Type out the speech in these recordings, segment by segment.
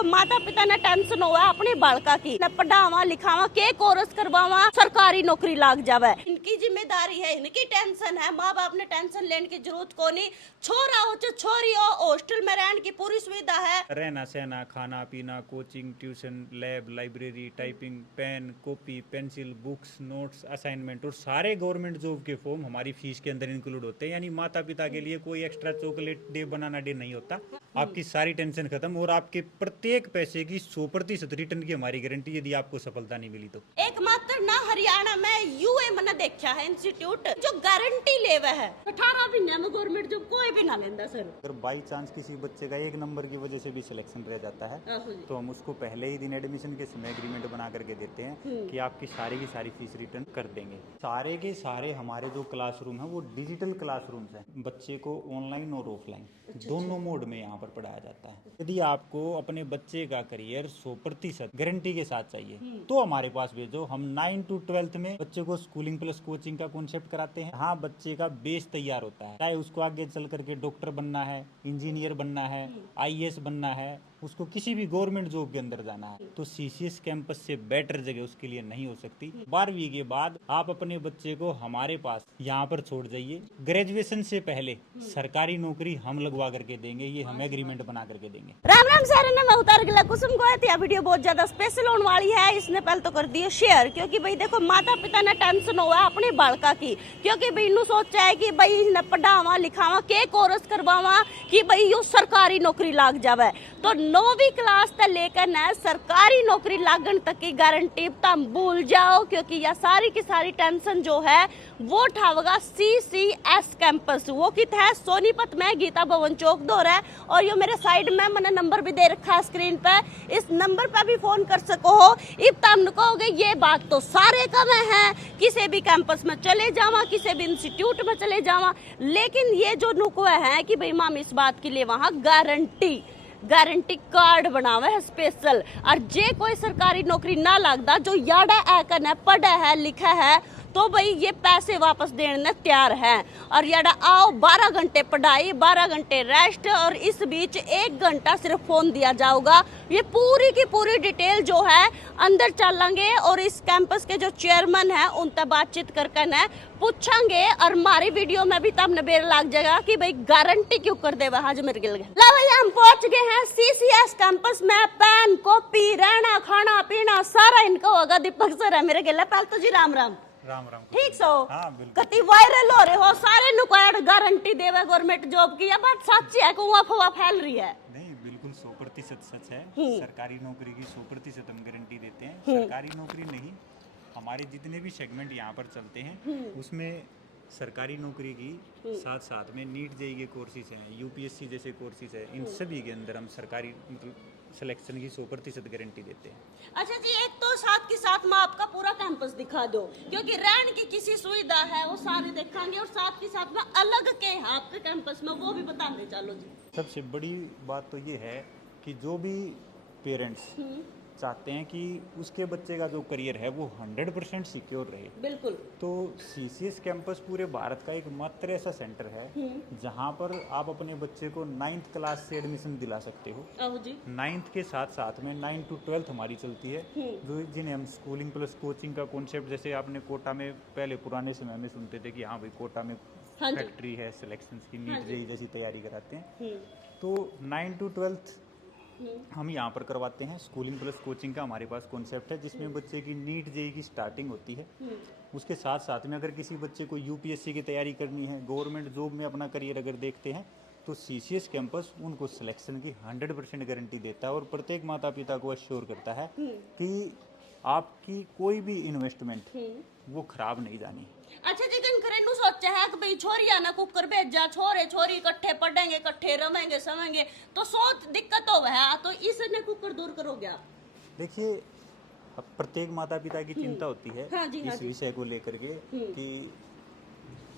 देखो माता पिता ने टेंशन हुआ अपने बालका की, न पढ़ावा लिखावा के कोर्स करवावा सरकारी नौकरी लाग जावे। इनकी जिम्मेदारी है, इनकी टेंशन है, माँ बाप ने टेंशन लेने की जरूरत को नहीं। छोरा हो चाहे छोरी हो, हॉस्टल में रहने की पूरी सुविधा है। रहना सहना खाना पीना coaching tuition lab library typing pen copy pencil books notes assignment और सारे गवर्नमेंट जॉब के फॉर्म हमारी फीस के अंदर इंक्लूड होते हैं। यानी माता पिता के लिए कोई एक्स्ट्रा चॉकलेट डे बनाना डे नहीं होता। आपकी सारी टेंशन खत्म और आपके प्रत्येक पैसे की 100% रिटर्न की हमारी गारंटी यदि आपको सफलता नहीं मिली तो। एकमात्र ना हरियाणा में यूए मैंने देखा है इंस्टीट्यूट जो गारंटी लेवे है 18 महीने में गवर्नमेंट जॉब कोई भी ना लेंदा सर। अगर बाई चांस किसी बच्चे का एक नंबर की वजह से भी सिलेक्शन रह जाता है तो हम उसको पहले ही दिन एडमिशन के समय एग्रीमेंट बना करके देते हैं कि आपकी सारी की सारी फीस रिटर्न कर देंगे। सारे के सारे हमारे जो क्लासरूम है वो डिजिटल क्लासरूम्स हैं। बच्चे को ऑनलाइन और ऑफलाइन दोनों मोड में यहाँ पर पढ़ाया जाता है। यदि आपको अपने बच्चे का करियर 100% गारंटी के साथ चाहिए तो हमारे पास भेजो। हम 9 to 12 में बच्चे को स्कूलिंग प्लस कोचिंग का कॉन्सेप्ट कराते हैं। हाँ, बच्चे का बेस तैयार होता है, चाहे उसको आगे चल करके डॉक्टर बनना है, इंजीनियर बनना है, आईएएस बनना है, उसको किसी भी गवर्नमेंट जॉब के अंदर जाना है तो सीसीएस कैंपस से बेटर जगह उसके लिए नहीं हो सकती। 12वीं के बाद आप अपने बच्चे को हमारे पास यहाँ पर छोड़ जाइए। ग्रेजुएशन से पहले सरकारी नौकरी हम लगवा करके देंगे, ये हम एग्रीमेंट बना करके देंगे। राम राम सारे ने मैं उतार गया कुसुम को है। वीडियो बहुत ज्यादा स्पेशल होने वाली है, इसने पहले तो कर दिए शेयर क्योंकि भाई देखो माता पिता ने टेंशन हुआ अपने बालका की, क्योंकि भाई इन्हों सोचा है कि भाई इन्हें पढ़ावा लिखावा के कोर्स करवावा कि भाई यो सरकारी नौकरी लाग जावे। तो 9वीं क्लास तक लेकर न सरकारी नौकरी लागन तक की गारंटी तुम भूल जाओ, क्योंकि यह सारी की सारी टेंशन जो है वो उठावेगा सीसीएस कैंपस। वो कितना है सोनीपत में गीता भवन चौक दौर है और ये मेरे साइड में मैंने नंबर भी दे रखा है स्क्रीन पे, इस नंबर पे भी फोन कर सको हो। इब तुम कहोगे ये बात तो सारे का में है, किसी भी कैंपस में चले जावा, किसी भी इंस्टीट्यूट में चले जावा, लेकिन ये जो नुकवा है कि भाई माम इस बात के लिए वहां गारंटी कार्ड बनावे है स्पेशल। और जे कोई सरकारी नौकरी ना लगता जो याडा ऐकन है पढ़ा है लिखा है तो भाई ये पैसे वापस देने तैयार है। और याडा आओ 12 घंटे पढ़ाई 12 घंटे रेस्ट और इस बीच 1 घंटा सिर्फ फोन दिया जाऊगा। ये पूरी की पूरी डिटेल जो है अंदर चलेंगे और इस कैंपस के जो चेयरमैन है उनसे बातचीत करके न पूछेंगे। और हमारी वीडियो में भी तब बेर लग जाएगा कि भाई गारंटी क्यों कर दे आज मेरे गिल ला भाई हम पहुंच गए हैं सीसीएस कैंपस में। पेन कॉपी रहना खाना पीना सारा इनका होगा। दीपक सर है मेरे गिल। पहले तो जी राम राम राम राम ठीक सो। हाँ, बिल्कुल। कति वायरल हो रहे हो सारे नुकाड़ गारंटी देवे गवर्नमेंट जॉब की, ये बात सच्ची है कि अफवाह फैल रही है? नहीं, बिल्कुल 100% सच है। सरकारी नौकरी की 100% हम गारंटी देते हैं। सरकारी नौकरी नहीं, हमारे जितने भी सेगमेंट यहाँ पर चलते हैं उसमें सरकारी नौकरी की साथ साथ में नीट जेईई के कोर्सेज हैं, यूपीएससी जैसे कोर्सेज है, इन सभी के अंदर हम सरकारी सिलेक्शन की 100% गारंटी देते हैं। अच्छा जी, एक तो साथ के साथ मैं आपका पूरा कैंपस दिखा दो क्योंकि रहने की किसी सुविधा है वो सारे देखेंगे और साथ के साथ में अलग के है आपके कैंपस में वो भी बताने चलो जी। सबसे बड़ी बात तो ये है कि जो भी पेरेंट्स चाहते हैं कि उसके बच्चे का जो करियर है वो 100% सिक्योर रहे, बिल्कुल, तो सीसीएस कैंपस पूरे भारत का एक मात्र ऐसा सेंटर है जहां पर आप अपने बच्चे को 9th क्लास से एडमिशन दिला सकते हो। 9th के साथ साथ में 9 to 12 हमारी चलती है, जो जिन्हें हम स्कूलिंग प्लस कोचिंग का कॉन्सेप्ट, जैसे आपने कोटा में पहले पुराने समय में सुनते थे कि हाँ भाई कोटा में फैक्ट्री है सिलेक्शन की, नीट जेईई जैसी तैयारी कराते हैं, तो 9 to 12 हम यहाँ पर करवाते हैं। स्कूलिंग प्लस कोचिंग का हमारे पास कॉन्सेप्ट है जिसमें बच्चे की नीट जेईई की स्टार्टिंग होती है। उसके साथ साथ में अगर किसी बच्चे को यूपीएससी की तैयारी करनी है, गवर्नमेंट जॉब में अपना करियर अगर देखते हैं तो सीसीएस कैंपस उनको सिलेक्शन की 100% गारंटी देता है और प्रत्येक माता पिता को अश्योर करता है कि आपकी कोई भी इन्वेस्टमेंट वो खराब नहीं जानी। अच्छा जी, कहीं करेनू सोचा है कि भाई छोरिया ना कुकर भेजा, छोरे छोरी इकट्ठे पढ़ेंगे इकट्ठे रमेंगे समेंगे तो सोच दिक्कत हो है, तो इसने कुकर दूर करोगे आप? देखिए, अब प्रत्येक माता पिता की चिंता होती है हाँ जी, इस विषय को लेकर के कि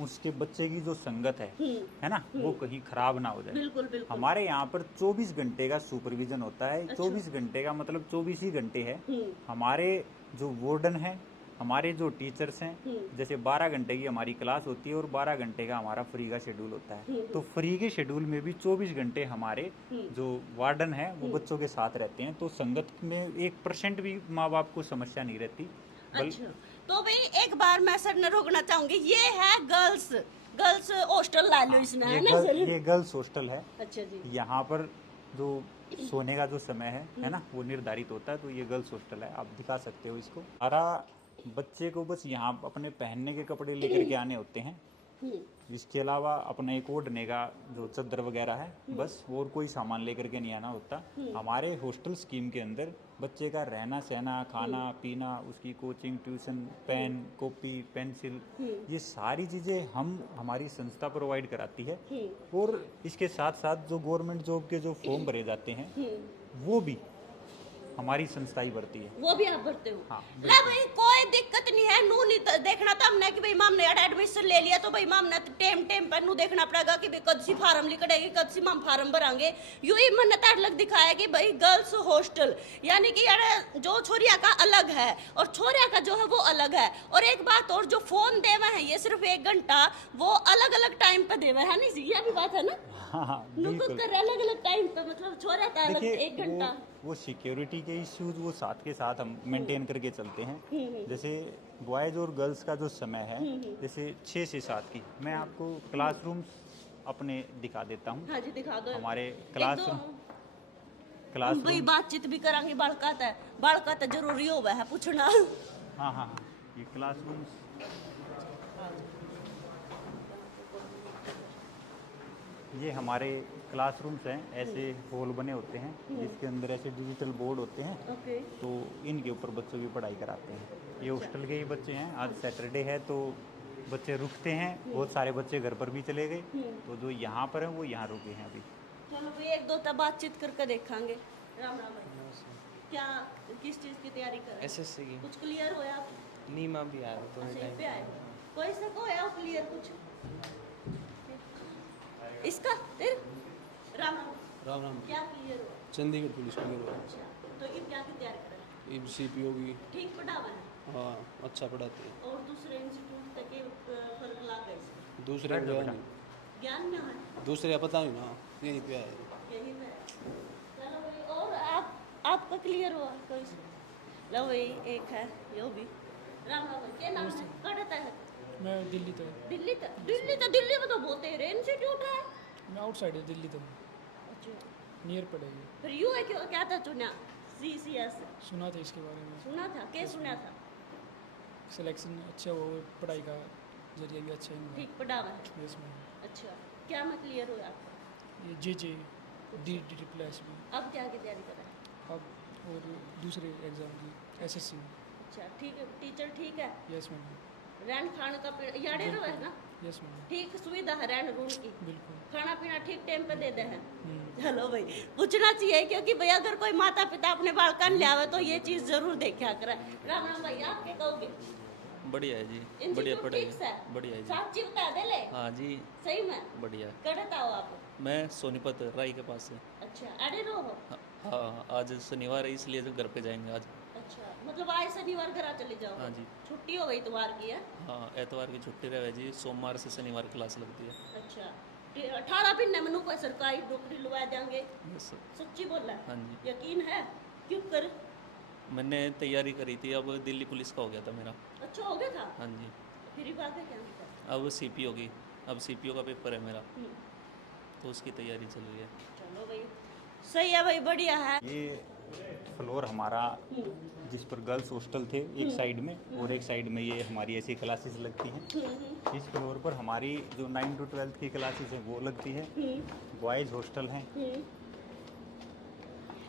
उसके बच्चे की जो संगत है ना, वो कहीं खराब ना हो जाए। बिल्कुल बिल्कुल। हमारे यहाँ पर 24 घंटे का सुपरविजन होता है। 24 घंटे का मतलब 24 ही घंटे है। हमारे जो वार्डन है हमारे जो टीचर्स हैं, जैसे 12 घंटे की हमारी क्लास होती है और 12 घंटे का हमारा फ्री का शेड्यूल होता है। तो फ्री के शेड्यूल में भी 24 घंटे हमारे जो वार्डन है वो बच्चों के साथ रहते हैं। तो संगत में 1% भी माँ बाप को समस्या नहीं रहती। अच्छा, तो भाई एक बार मैं सर ने रोकना चाहूंगी, ये है गर्ल्स हॉस्टल ला लो इसमें, है ना सर? ये गर्ल्स हॉस्टल है। अच्छा जी। यहाँ पर जो सोने का जो समय है ना, वो निर्धारित होता है। तो ये गर्ल्स हॉस्टल है, आप दिखा सकते हो इसको। सारा बच्चे को बस यहाँ अपने पहनने के कपड़े लेकर के आने होते हैं। इसके अलावा अपना एक ओढ़ने का जो चादर वगैरह है, बस, और कोई सामान लेकर के नहीं आना होता। हमारे हॉस्टल स्कीम के अंदर बच्चे का रहना सहना, खाना पीना, उसकी coaching, tuition, pen, copy, pencil, ये सारी चीज़ें हमारी संस्था प्रोवाइड कराती है। और इसके साथ साथ जो गवर्नमेंट जॉब के जो फॉर्म भरे जाते हैं वो भी हमारी संस्था ही भरती है। वो भी आप भरते हो? हाँ, ना भाई कोई दिक्कत नहीं है। नू नहीं देखना था हमने कि भाई माम ने एडमिशन ले लिया तो भाई माम ने टेम पर नू देखना पड़ेगा कि भाई कद सी फार्म लिखड़ेगी, कद सी माम फार्म भरांगे। यू ही मन अलग दिखाया कि भाई गर्ल्स हॉस्टल, यानी कि यार जो छोरिया का अलग है और छोरिया का जो है वो अलग है। और एक बात और, जो फोन देवे है ये सिर्फ 1 घंटा, वो अलग अलग टाइम पे देवे है नहीं, ये भी बात है ना? हाँ, बिल्कुल अलग अलग टाइम पे, मतलब छोरिया का अलग 1 घंटा। वो सिक्योरिटी के इश्यूज वो साथ के साथ हम मेंटेन करके चलते हैं। जैसे बॉयज और गर्ल्स का जो समय है, जैसे 6 से 7 की, मैं आपको क्लासरूम्स अपने दिखा देता हूँ। हाँ जी, दिखा दो। हमारे भाई क्लासरूम बातचीत भी करांगे, बालकात जरूरी हो है पूछना। हाँ हाँ हाँ, ये क्लासरूम्स, ये हमारे क्लासरूम्स हैं। ऐसे हॉल बने होते हैं जिसके अंदर ऐसे डिजिटल बोर्ड होते हैं। तो इनके ऊपर बच्चों की पढ़ाई कराते हैं। ये हॉस्टल के ही बच्चे हैं। आज सैटरडे है तो बच्चे रुकते हैं। बहुत सारे बच्चे घर पर भी चले गए, तो जो यहाँ पर हैं वो यहाँ रुके हैं अभी। चलो भाई 1-2 तब बातचीत करके देखेंगे। राम राम भाई, क्या किस चीज़ की तैयारी कर रहे हैं? एसएससी की। कुछ क्लियर होया आप? नीमा भी आया तो अच्छा, ये पे आए हो। कोई से को है क्लियर कुछ इसका? फिर राम राम, राम राम। क्या क्लियर हुआ? चंडीगढ़ पुलिस क्लियर हुआ। अच्छा, तो ये क्या की तैयारी कर रहे हैं? ये सीपीओ की। ठीक पढ़ावा है? हाँ, अच्छा पढ़ाते हैं। और दूसरे इंस्टीट्यूट तक के फर्क ला गए इसमें? दूसरे ज्ञान में है, दूसरे पता नहीं ना, यहीं पे आए। यही में। चलो भाई, और आपका क्लियर हुआ कोई से? लो भाई, एक है यो भी। राम राम भाई, क्या नाम है? कहाँ रहता है? मैं दिल्ली तो दिल्ली में तो बहुत तेरे इंस्टीट्यूट है। मैं आउटसाइड है दिल्ली तो अच्छा, नियर पड़ेगी। फिर यू है क्यों, क्या था चुना? CCS सुना था इसके बारे में। सुना था, क्या सुना था? सिलेक्शन अच्छा हो, पढ़ाई का जरिया भी अच्छा ही ठीक पढ़ावा है। इसमें अच्छा, क्या में क्लियर हुआ आपका? ये जे DDS भी अब क्या की तैयारी कर रहे हैं? अब और दूसरे एग्ज़ाम की SSC। अच्छा ठीक है, टीचर ठीक है? Yes ma'am. रहन खाने का याडे रहो है ना? यस मैम, ठीक सुविधा है रहन रूम की? बिल्कुल। खाना पीना ठीक टाइम पे दे दे हैं? चलो भाई, पूछना चाहिए क्योंकि भाई अगर कोई माता पिता अपने बालकन ले आवे तो ये चीज जरूर देखा करे। राम राम भाई, आप क्या कहोगे? बढ़िया है जी, बढ़िया इंस्टीट्यूट पढ़ाई ठीक है? बढ़िया है जी। साफ जीवता दे ले? हाँ जी, सही में? बढ़िया। कड़ता हो आप? मैं सोनीपत राई के पास से। अच्छा, अरे रो हो? हाँ, आज शनिवार है इसलिए जो घर पे जाएंगे आज। अच्छा, मतलब आज शनिवार घर चले जाओ? हाँ जी। छुट्टी हो गई तुम्हार की है? हाँ, एतवार की छुट्टी रहे जी, सोमवार से शनिवार क्लास लगती है। अच्छा, 18 महीने में कोई सरकारी नौकरी लगा देंगे? बस। सच्ची बोल रहा है? हाँ जी। यकीन है? क्यों कर? मैंने तैयारी करी थी, अब दिल्ली पुलिस का हो गया था मेरा। अच्छा हो गया था? हाँ जी। फिर ही बात है क्या होता? अब CPO की, अब CPO का पेपर है मेरा, तो उसकी तैयारी चल रही है। चलो भाई, सही है भाई, बढ़िया है। ये फ्लोर हमारा जिस पर गर्ल्स हॉस्टल थे एक साइड में, और एक साइड में ये हमारी ऐसी क्लासेस लगती हैं। इस फ्लोर पर हमारी जो 9 to 12 की क्लासेस हैं वो लगती है। बॉयज़ हॉस्टल हैं।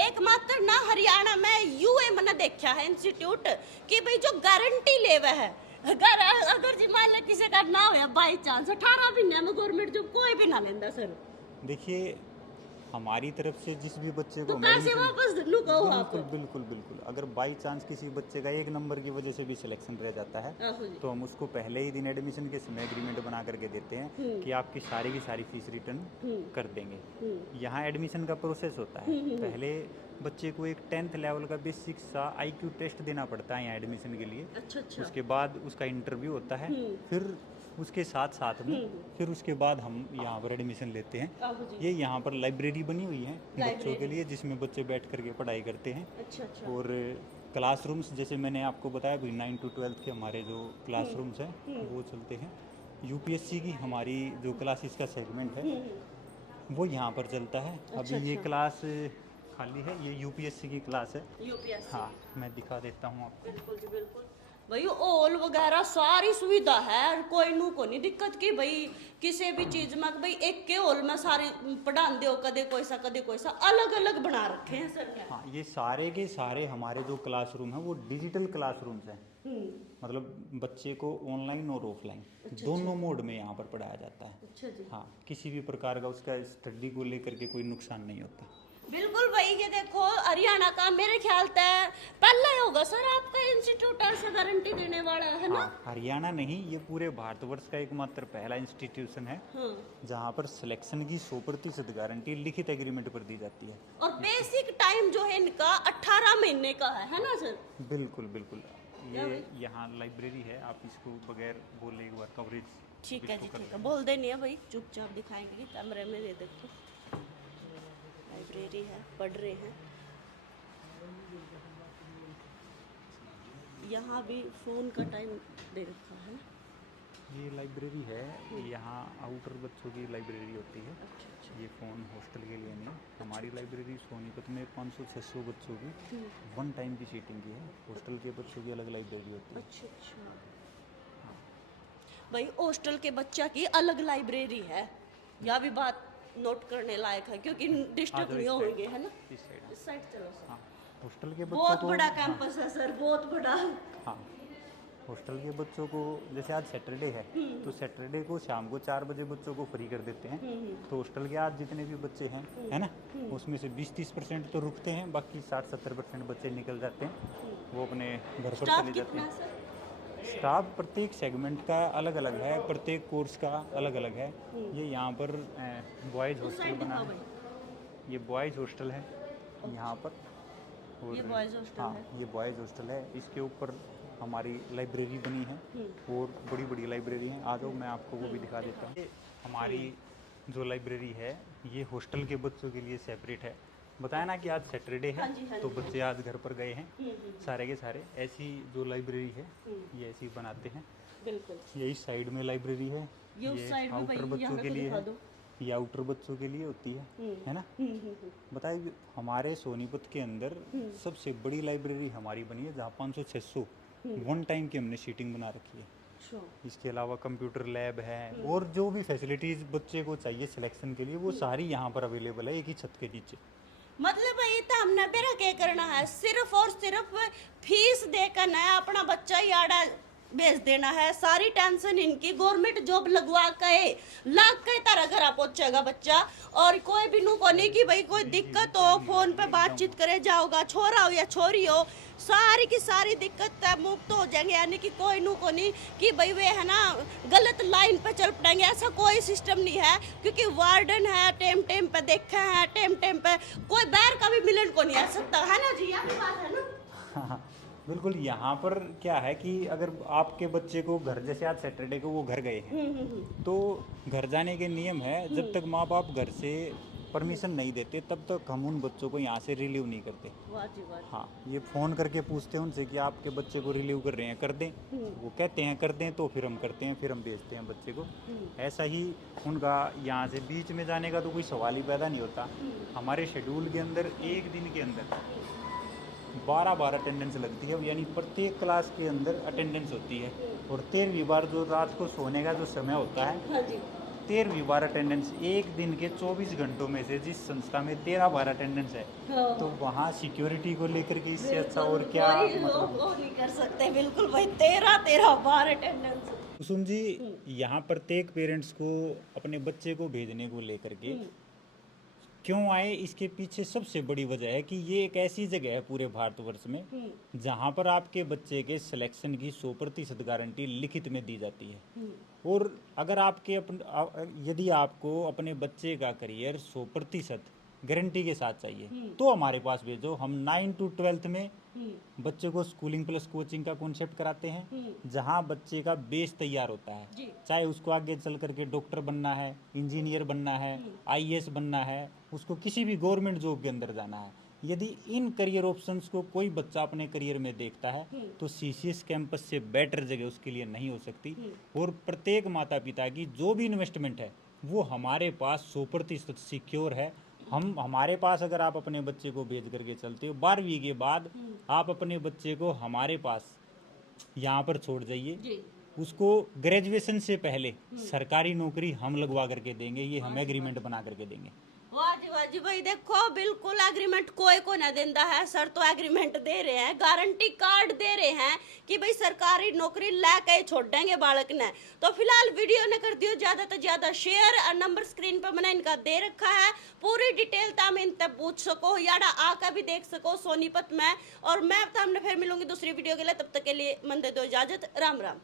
एकमात्र ना हरियाणा में यूए मैंने देखा है इंस्टीट्यूट कि भाई जो गारंटी लेवे है, अगर जी मान लो किसी का ना हो बाई चांस 18 महीने में गवर्नमेंट जॉब कोई भी ना लेंदा सर। देखिए, हमारी तरफ से जिस भी बच्चे को तो पैसे वापस नु कहो आप? बिल्कुल बिल्कुल बिल्कुल। अगर बाई चांस किसी बच्चे का 1 नंबर की वजह से भी सिलेक्शन रह जाता है तो हम उसको पहले ही दिन एडमिशन के समय एग्रीमेंट बना करके देते हैं कि आपकी सारी की सारी फीस रिटर्न कर देंगे। यहाँ एडमिशन का प्रोसेस होता है। पहले बच्चे को एक 10th लेवल का बेसिक सा IQ टेस्ट देना पड़ता है यहाँ एडमिशन के लिए। अच्छा अच्छा। उसके बाद उसका इंटरव्यू होता है, फिर उसके साथ साथ में फिर उसके बाद हम यहाँ पर एडमिशन लेते हैं। आहो जी। ये यहाँ पर लाइब्रेरी बनी हुई है बच्चों के लिए, जिसमें बच्चे बैठ करके पढ़ाई करते हैं। अच्छा अच्छा। और क्लासरूम्स जैसे मैंने आपको बताया भी 9 to 12 के हमारे जो क्लासरूम्स हैं वो चलते हैं। UPSC की हमारी जो क्लासेस का सेगमेंट है वो यहाँ पर चलता है। अच्छा, अभी ये अच्छा। क्लास खाली है, ये UPSC की क्लास है। यूपीएससी। हाँ, मैं दिखा देता हूँ आपको। बिल्कुल जी बिल्कुल। भाई हॉल वगैरह सारी सुविधा है, कोई नू को नहीं दिक्कत की भाई किसी भी चीज में भाई एक के हॉल में सारी पढ़ान दो, कदे कोई सा अलग अलग बना रखे हैं सर क्या। हाँ, ये सारे के सारे हमारे जो क्लासरूम है वो डिजिटल क्लासरूम्स हैं। मतलब बच्चे को ऑनलाइन और ऑफलाइन दोनों मोड में यहाँ पर पढ़ाया जाता है। अच्छा जी। हाँ, किसी भी प्रकार का उसका स्टडी को लेकर के कोई नुकसान नहीं होता। बिल्कुल भाई, ये देखो हरियाणा का मेरे ख्याल से पहला ही होगा सर आपका इंस्टीट्यूट ऐसे गारंटी देने वाला है ना। हाँ, हरियाणा नहीं, ये पूरे भारतवर्ष का एकमात्र पहला इंस्टीट्यूशन है जहाँ पर सिलेक्शन की 100% गारंटी लिखित एग्रीमेंट पर दी जाती है। और बेसिक टाइम जो है इनका 18 महीने का है ना सर। बिल्कुल बिल्कुल। ये यहाँ लाइब्रेरी है, आप इसको बगैर बोले एक बार कवरेज। ठीक है जी ठीक है, बोल देनी है भाई, चुपचाप दिखाएंगे कैमरे में। ये देखो लाइब्रेरी है, पढ़ रहे हैं। यहाँ भी फ़ोन का टाइम दे रखा है ना। ये लाइब्रेरी है, यहाँ आउटर बच्चों की लाइब्रेरी होती है। अच्छा ये फ़ोन हॉस्टल के लिए नहीं। हमारी लाइब्रेरी सोनीपत में 500-600 बच्चों की वन टाइम की सीटिंग की है। हॉस्टल के बच्चों की अलग लाइब्रेरी होती है। अच्छा अच्छा। भाई हॉस्टल के बच्चा की अलग लाइब्रेरी है, यह भी बात नोट करने लायक है क्योंकि डिस्टर्ब नहीं होंगे है ना। इस साइड। इस साइड चलो सर। हाँ, हॉस्टल के बच्चों बहुत को बड़ा कैंपस है सर, बहुत बड़ा। हाँ, हॉस्टल के बच्चों को जैसे आज सैटरडे है तो सैटरडे को शाम को 4 बजे बच्चों को फ्री कर देते हैं। तो हॉस्टल के आज जितने भी बच्चे हैं है ना, उसमें से 20-30% तो रुकते हैं, बाकी 60-70% बच्चे निकल जाते हैं, वो अपने घर पर स्टाफ चले जाते कितना हैं। सर? स्टाफ प्रत्येक सेगमेंट का अलग अलग है, प्रत्येक कोर्स का अलग अलग है। ये यहाँ पर बॉयज़ हॉस्टल बना है, ये बॉयज़ हॉस्टल है यहाँ पर। और ये बॉयज़ हॉस्टल हाँ, है। ये बॉयज़ हॉस्टल है। इसके ऊपर हमारी लाइब्रेरी बनी है और बड़ी बड़ी लाइब्रेरी हैं। आ जाओ, मैं आपको वो भी दिखा देता हूँ। हमारी जो लाइब्रेरी है ये हॉस्टल के बच्चों के लिए सेपरेट है। बताया ना कि आज सैटरडे है, तो बच्चे आज घर पर गए हैं सारे के सारे। ऐसी जो लाइब्रेरी है ये ऐसी बनाते हैं। बिल्कुल। ये इस साइड में लाइब्रेरी है, ये उस साइड में आउटर भाई बच्चों यहाँ के पे लिए दिखा है, दो। ये आउटर बच्चों के लिए होती है ना। बताइए, हमारे सोनीपत के अंदर सबसे बड़ी लाइब्रेरी हमारी बनी है जहाँ 500-600 वन टाइम की हमने सीटिंग बना रखी है। इसके अलावा कंप्यूटर लैब है और जो भी फैसिलिटीज़ बच्चे को चाहिए सिलेक्शन के लिए वो सारी यहाँ पर अवेलेबल है एक ही छत के नीचे। मतलब भाई तो हमने बेरा क्या करना है, सिर्फ और सिर्फ फीस देकर ना अपना बच्चा ही आड़ा भेज देना है। सारी टेंशन इनकी, गवर्नमेंट जॉब लगवा के लाख के तरह घर पहुंचेगा बच्चा। और कोई भी नू को नहीं कि भाई कोई दिक्कत हो फोन पे बातचीत करे जाओगा, छोरा हो या छोरी हो, सारी की सारी दिक्कत मुक्त हो जाएंगे। यानी कि कोई नू को नहीं कि भाई वे है ना गलत लाइन पे चल पड़ेंगे, ऐसा कोई सिस्टम नहीं है। क्योंकि वार्डन है, टाइम टाइम पे देखा है, टाइम टाइम पे कोई बाहर का भी मिलन को नहीं आ सकता है ना जी, यह बात है ना। हाँ, बिल्कुल। यहाँ पर क्या है कि अगर आपके बच्चे को घर, जैसे आज सैटरडे को वो घर गए हैं तो घर जाने के नियम है, जब तक माँ बाप घर से परमिशन नहीं देते तब तक हम उन बच्चों को यहाँ से रिलीव नहीं करते। वाह जी वाह। हाँ, ये फ़ोन करके पूछते हैं उनसे कि आपके बच्चे को रिलीव कर रहे हैं, कर दें। वो कहते हैं कर दें, तो फिर हम करते हैं, फिर हम भेजते हैं बच्चे को। ऐसा ही उनका यहाँ से बीच में जाने का तो कोई सवाल ही पैदा नहीं होता। हमारे शेड्यूल के अंदर एक दिन के अंदर 12 अटेंडेंस लगती है, यानी प्रत्येक क्लास के अंदर अटेंडेंस होती है। और 13वीं बार जो रात को सोने का जो समय होता है, हाँ जी, 13वीं बार अटेंडेंस। एक दिन के 24 घंटों में से जिस संस्था में 13 बार अटेंडेंस है तो वहाँ सिक्योरिटी को लेकर के इससे अच्छा और क्या मतलब वो नहीं कर सकते। बिल्कुल भाई, 13 बार अटेंडेंस। कुसुम जी, यहाँ प्रत्येक पेरेंट्स को अपने बच्चे को भेजने को लेकर के क्यों आए, इसके पीछे सबसे बड़ी वजह है कि ये एक ऐसी जगह है पूरे भारतवर्ष में जहाँ पर आपके बच्चे के सिलेक्शन की 100% गारंटी लिखित में दी जाती है। और अगर आपके यदि आपको अपने बच्चे का करियर 100% गारंटी के साथ चाहिए तो हमारे पास भेजो। हम 9 to 12th में बच्चे को स्कूलिंग प्लस कोचिंग का कॉन्सेप्ट कराते हैं, जहाँ बच्चे का बेस तैयार होता है। चाहे उसको आगे चल करके डॉक्टर बनना है, इंजीनियर बनना है, आईएएस बनना है, उसको किसी भी गवर्नमेंट जॉब के अंदर जाना है। यदि इन करियर ऑप्शंस को कोई बच्चा अपने करियर में देखता है तो सीसीएस कैंपस से बेटर जगह उसके लिए नहीं हो सकती। और प्रत्येक माता पिता की जो भी इन्वेस्टमेंट है वो हमारे पास 100% सिक्योर है। हमारे पास अगर आप अपने बच्चे को भेज करके चलते हो, 12वीं के बाद आप अपने बच्चे को हमारे पास यहाँ पर छोड़ जाइए, उसको ग्रेजुएशन से पहले सरकारी नौकरी हम लगवा करके देंगे, ये हम एग्रीमेंट बना करके देंगे। वाह जी भाई, देखो बिल्कुल एग्रीमेंट कोई को ना देता है सर, तो एग्रीमेंट दे रहे हैं, गारंटी कार्ड दे रहे हैं कि भाई सरकारी नौकरी लाके ही छोड़ देंगे बालक ने। तो फिलहाल वीडियो ने कर दियो ज्यादा से ज्यादा शेयर, और नंबर स्क्रीन पर मैंने इनका दे रखा है, पूरी डिटेल ताम इनसे पूछ सको, याडा आकर भी देख सको सोनीपत में। और मैं सामने फिर मिलूंगी दूसरी वीडियो के लिए, तब तक के लिए मन दे दो इजाजत, राम राम।